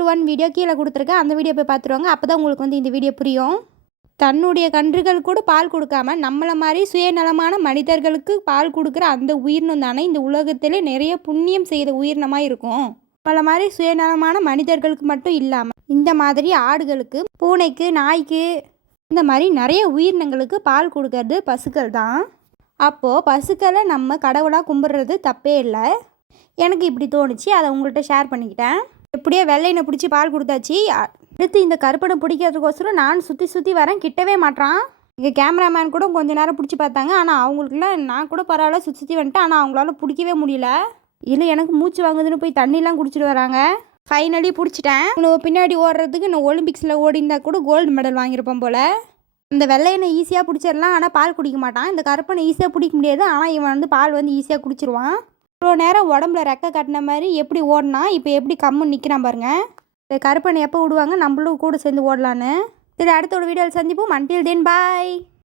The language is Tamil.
பார்ட் 1 வீடியோ கீழே கொடுத்துருக்கேன். அந்த வீடியோ போய் பார்த்துருவாங்க. அப்போ தான் உங்களுக்கு வந்து இந்த வீடியோ புரியும். தன்னுடைய கன்றுகள் கூட பால் கொடுக்காம நம்மளை மாதிரி சுயநலமான மனிதர்களுக்கு பால் கொடுக்குற அந்த உயிரினம் தானே இந்த உலகத்திலே நிறைய புண்ணியம் செய்த உயிரினமாக இருக்கும். நம்மளை மாதிரி சுயநலமான மனிதர்களுக்கு மட்டும் இல்லாமல் இந்த மாதிரி ஆடுகளுக்கு, பூனைக்கு, நாய்க்கு, இந்த மாதிரி நிறைய உயிரினங்களுக்கு பால் கொடுக்கறது பசுக்கள் தான். அப்போது பசுக்களை நம்ம கடவுளாக கும்பிட்றது தப்பே இல்லை. எனக்கு இப்படி தோணுச்சு, அதை உங்கள்கிட்ட ஷேர் பண்ணிக்கிட்டேன். எப்படியோ வெள்ளையனை பிடிச்சி பால் கொடுத்தாச்சு. அடுத்து இந்த கருப்பனை பிடிக்கிறதுக்கோசரம் நான் சுற்றி வரேன், கிட்டவே மாட்டான். இங்கே கேமராமேன் கூட கொஞ்சம் நேரம் பிடிச்சி பார்த்தாங்க. ஆனால் அவங்களுக்குலாம் நான் கூட பரவாயில்ல சுற்றி வந்துட்டேன். ஆனால் அவங்களால பிடிக்கவே முடியல. இல்லை எனக்கு மூச்சு வாங்குதுன்னு போய் தண்ணிலாம் குடிச்சிட்டு வராங்க. ஃபைனலி பிடிச்சிட்டேன். இன்னும் பின்னாடி ஓடுறதுக்கு நான் ஒலிம்பிக்ஸில் ஓடிந்தா கூட கோல்டு மெடல் வாங்கியிருப்பேன் போல். இந்த வெள்ளையனை ஈஸியாக பிடிச்சிடலாம், ஆனால் பால் குடிக்க மாட்டான். இந்த கருப்பனை ஈஸியாக பிடிக்க முடியாது, ஆனால் இவன் வந்து பால் வந்து ஈஸியாக குடிச்சிருவான். இவ்வளோ நேரம் உடம்புல ரெக்கை கட்டின மாதிரி எப்படி ஓடினா இப்போ எப்படி கம்முன்னு நிற்கிறான் பாருங்கள். இந்த கருப்பனை எப்போ விடுவாங்க நம்மளும் கூட சேர்ந்து ஓடலான்னு. சரி, அடுத்த ஒரு வீடியோவில் சந்திப்போம். அன்டில் தென் பாய்.